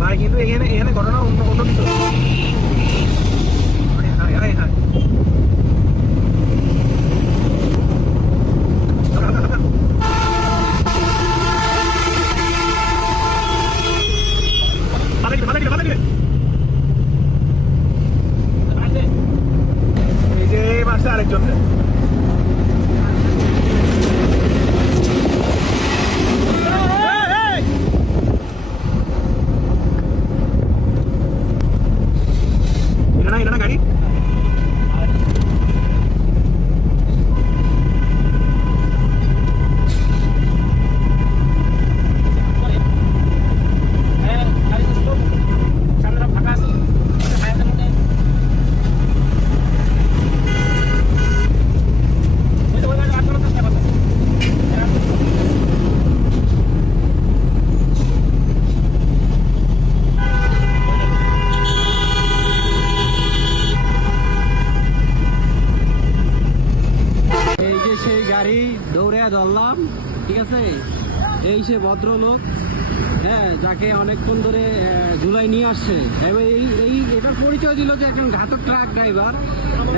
ভাই কিন্তু এখানে এখানে ঘটনা অন্য অন্য কিছু। হায় হায় হায় এই যে মাসে আরেকজন গাড়ি দৌড়ে ধরলাম, ঠিক আছে। এই সে ভদ্রলোক, হ্যাঁ, যাকে অনেকক্ষণ ধরে ঝুলাই নিয়ে আসছে। এবার এটার পরিচয় দিল যে একজন ঘাতক ট্রাক ড্রাইভার।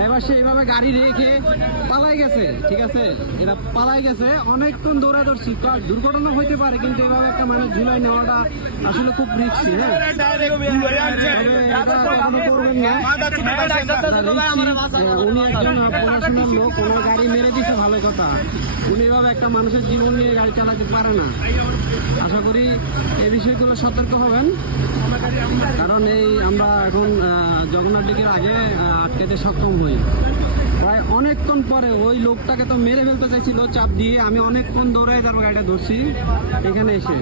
এবার সে এইভাবে গাড়ি রেখে পালাই গেছে, ঠিক আছে। এটা পালাই গেছে, অনেকক্ষণ দৌড়াদৌড়ছি, দুর্ঘটনা হইতে পারে, কিন্তু এভাবে একটা মানুষ ঝুলাই নেওয়াটা আসলে খুব রিস্কি। হ্যাঁ, উনি একজন পড়াশোনার লোক, ওনার গাড়ি মেরে দিচ্ছে, ভালো কথা। উনি এভাবে একটা মানুষের জীবন নিয়ে গাড়ি চালাতে পারে না। আশা করি এই বিষয়গুলো সতর্ক হবেন, কারণ এই আমরা এখন জগন্নাথ ডিগির আগে আটকাতে সক্ষম হই। প্রায় অনেকক্ষণ পরে ওই লোকটাকে তো মেরে ফেলতে চাইছিল চাপ দিয়ে, আমি অনেকক্ষণ দৌড়াই তারপর গাড়িটা ধরছি এখানে এসে।